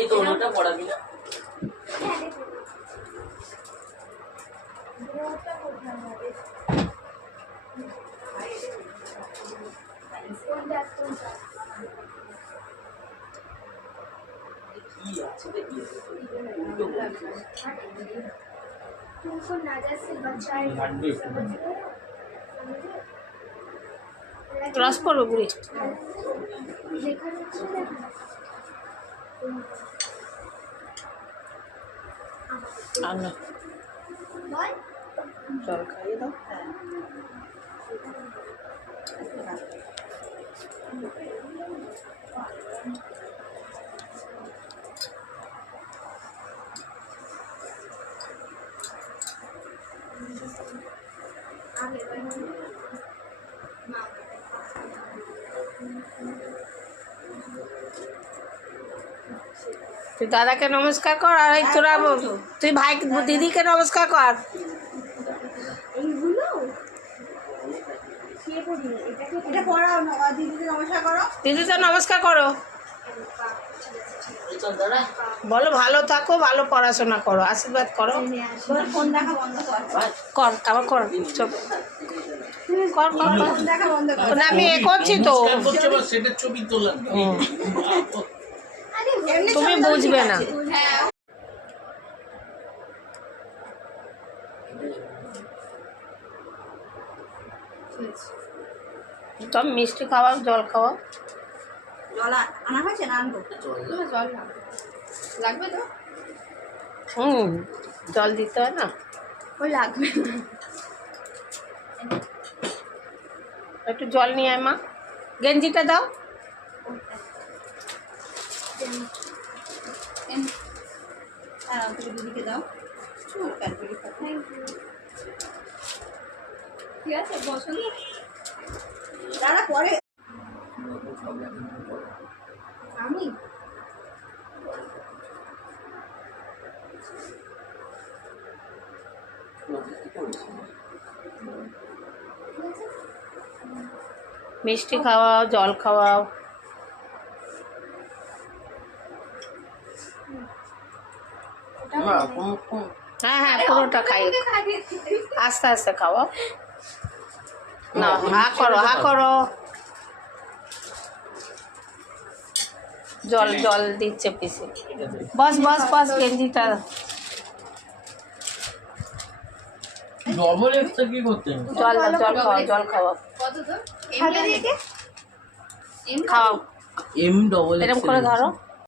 এই তো ওটা পড়াবি না। तुमको नजर से बचाए क्रॉस करो बुरी देखा आना बोल चल खाइए दो তুই দাদাকে নমস্কার কর আর এই তোরা তুই ভাই দিদিকে নমস্কার কর দিদিকে নমস্কার করো বলো ভালো থাকো ভালো পড়াশোনা করো আশীর্বাদ করো কর আবার কর চুপ কর কর কর না আমি এ করছি তো তুমি বুঝবে না তুমি মিষ্টি খাওয়াও জল খাওয়াও জল আনা হয়েছে না আনবো জল লাগবে তো জল দিতে হয় না ও লাগবে একটু জল নিয়ে আয় মা গেঞ্জিটা দাও হ্যাঁ দিদিকে দাও ঠিক আছে বসুন দাদা পরে আমি মিষ্টি খাওয়াও জল খাওয়াও হ্যাঁ হ্যাঁ পুরোটা খাই আস্তে আস্তে খাওয়াও না হা করো জল জল দিচ্ছে পিসে বস বস বস গেঞ্জিটা ডবল এক্সট্রা কি করতে জল জল খাওয়াও জল খাওয়াও কত তো খাওয়াও এম ডবল এরকম করে ধরো